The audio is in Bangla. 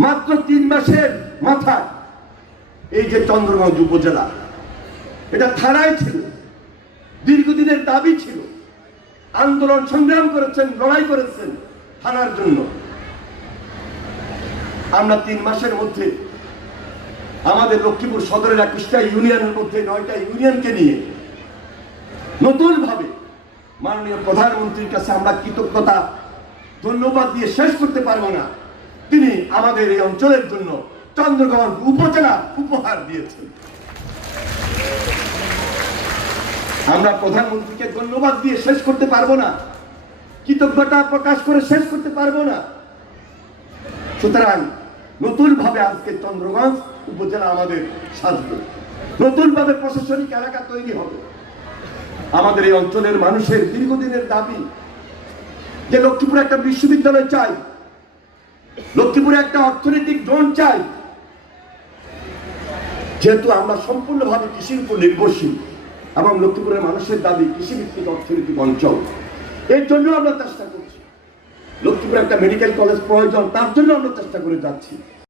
মাত্র 3 মাসের মাথায় এই যে চন্দ্রগঞ্জ উপজেলা এটা থানায় ছিল, দীর্ঘদিনের দাবি ছিল, আন্দোলন সংগ্রাম করেছেন, লড়াই করেছেন থানার জন্য। আমরা 3 মাসের মধ্যে আমাদের লক্ষ্মীপুর সদরের 21টা ইউনিয়নের মধ্যে 9টা ইউনিয়নকে নিয়ে নতুন ভাবে মাননীয় প্রধানমন্ত্রীর কাছে আমরা কৃতজ্ঞতা ধন্যবাদ দিয়ে শেষ করতে পারবো না। তিনি আমাদের এই অঞ্চলের জন্য চন্দ্রগঞ্জ উপজেলা উপহার দিয়েছেন। আমরা প্রধানমন্ত্রীকে ধন্যবাদ দিয়ে শেষ করতে পারবো না, কৃতজ্ঞতা প্রকাশ করে শেষ করতে পারবো না। সুতরাং নতুন ভাবে আজকে চন্দ্রগঞ্জ উপজেলা আমাদের সাজবে, নতুন ভাবে প্রশাসনিক এলাকা তৈরি হবে। আমাদের এই অঞ্চলের মানুষের দীর্ঘদিনের দাবি যে লক্ষ্মীপুরে একটা বিশ্ববিদ্যালয় চাই, লক্ষ্মীপুরে একটা অর্থনৈতিক জোন চাই। যেহেতু আমরা সম্পূর্ণভাবে কৃষির উপর নির্ভরশীল এবং লক্ষ্মীপুরের মানুষের দাবি কৃষিভিত্তিক অর্থনৈতিক অঞ্চল, এর জন্য আমরা চেষ্টা করছি। লক্ষ্মীপুরে একটা মেডিকেল কলেজ প্রয়োজন, তার জন্য আমরা চেষ্টা করে যাচ্ছি।